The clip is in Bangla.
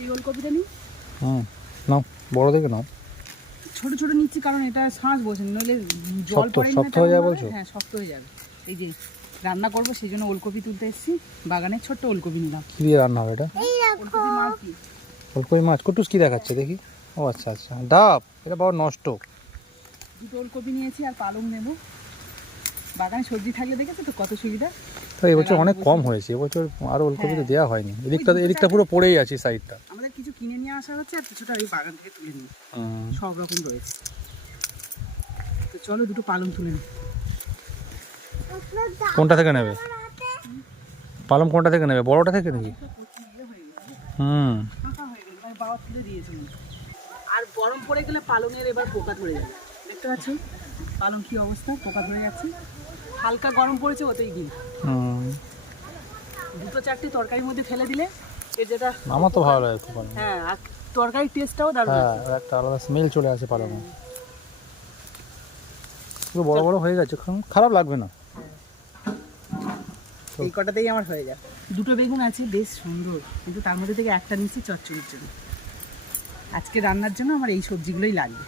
এই ওলকপিটা নিই। নাও, বড় দেখে নাও। ছোট ছোট নিচ্ছি কারণ এটা শাঁস বসে, নইলে জল পড়ে শক্ত হয়ে যাবে বলছো? হ্যাঁ, শক্ত হয়ে যাবে। এই যে রান্না করবো সেই জন্য ওলকপি তুলতে এসেছি, বাগানের ছোট্ট ওলকপি নিলাম। কি দিয়ে রান্না হবে এটা? ওলকপি মাছ কি? ওলকপি মাছ কুটুস কি দেখাচ্ছে দেখি। ও আচ্ছা আচ্ছা, ডাব, এটা বড় নষ্ট। দুটো ওলকপি নিয়েছি আর পালং নেবো। বাগানে সবজি থাকলে দেখেছো তো কত সুবিধা। তো এবছর অনেক কম হয়েছে, এবছর আরও ওলকপি তো দেওয়া হয়নি। এদিকটা পুরো পড়েই আছে সাইডটা। আমাদের কিছু কিনে নিয়ে আসা হচ্ছে আর কিছুটা ওই বাগান থেকে তুলে নিই, সব রকম রয়েছে। তো চলো দুটো পালং তুলে নিই। কোনটা থেকে নেবে পালং? কোনটা থেকে নেবে, বড়টা থেকে নাকি? বাবা তুলে দিয়েছে। আর গরম পড়ে গেলে পালংয়ের এবার পোকা ধরে যাবে, দেখতে পাচ্ছি পালং কি অবস্থা, পোকা ধরে যাচ্ছে। হালকা গরম পড়েছে ওতেই দিন। দুটো চারটে তরকারির মধ্যে ফেলে দিলে এর যেটা আমার তো ভালো লাগে। হ্যাঁ, আর তরকারির টেস্টটাও দারুণ। হ্যাঁ, একটা আলাদা স্মেল চলে আসে পালং। পুরো বড় বড় হয়ে গেছে, খারাপ লাগবে না। এই কটাতেই আমার হয়ে যায়। দুটো বেগুন আছে বেশ সুন্দর, কিন্তু তার মধ্যে থেকে একটা নিচ্ছি চচ্চড়ির জন্য। আজকে রান্নার জন্য আমার এই সবজিগুলোই লাগবে।